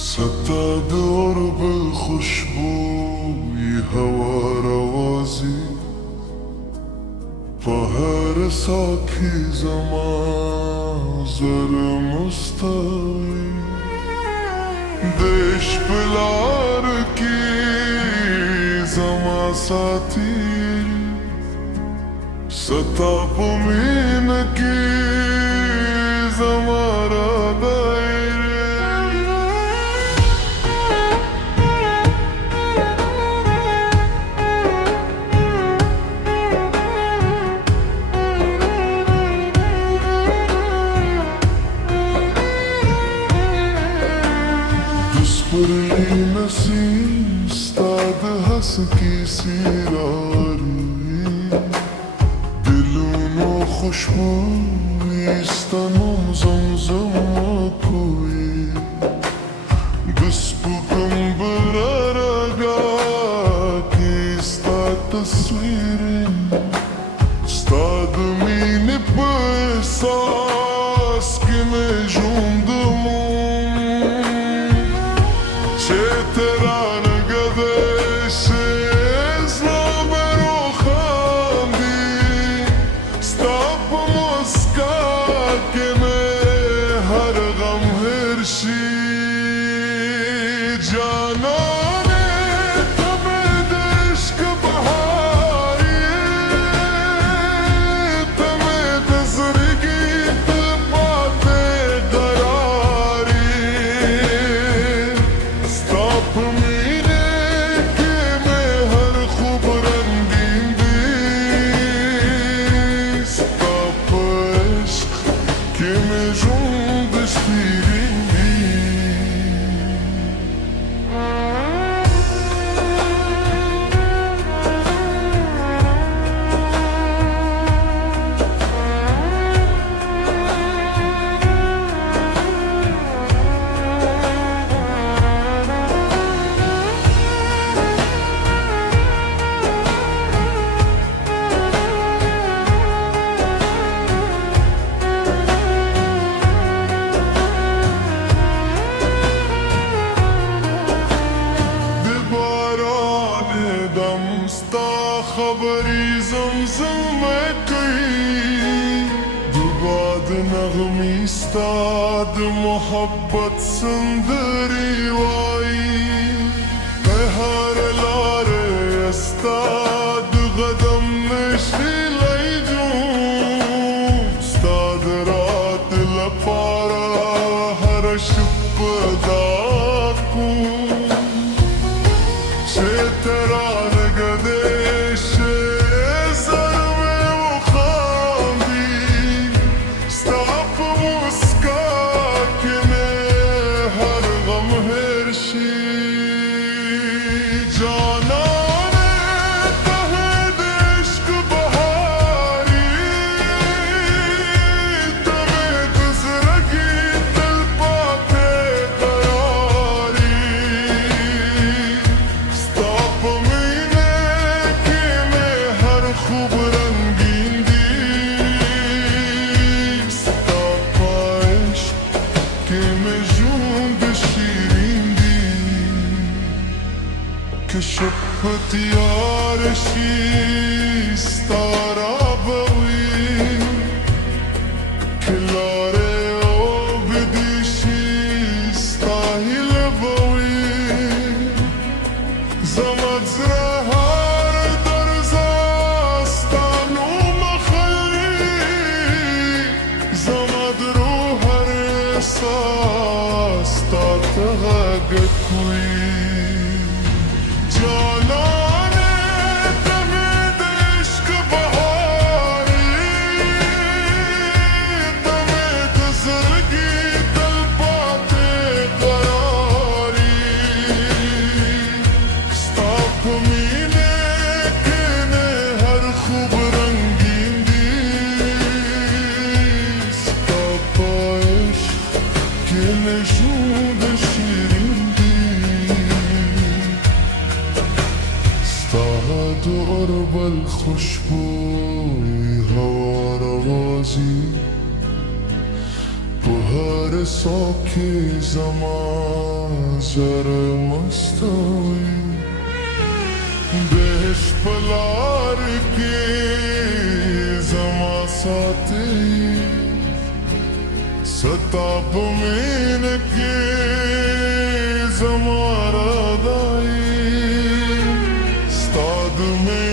ستادور بالخشبوی هوا روازی بهار ساکی زمان زر مستوی देश पिलार की जमा साथी सताप मीन की जमारा परली नसीम स्ताद हस की सिरारी दिलों खुशबू इस्तनों ज़मज़म कोई गुस्बू कंबरगा की स्ताद तस्वीरें स्ताद मीन पर सास के में झूंदमो تران قدش اسلام روخاندي ستاب مسكاك هر غم هرشي جاناني تمدشك بحاري تمد زرقي تبعتي قراري خبری زمزم کوي دباد نغمی استاد محبت سندری وای بهار لار استاد قدم نشی لیجو استاد رات لپارا هر شب داکو شتران قدش كشفت يا رشي استرابوي كلاري وبديشي استاهل بوي زمت زرهار درزاستانو مخلي زمت روح الرصاص تغاقت كوي قرب الخشبوی هوا روازی بهار ساکی زمان सरमस्तोई बेश पलार के जमा साथे सताप में के जमारा दाई स्ताद में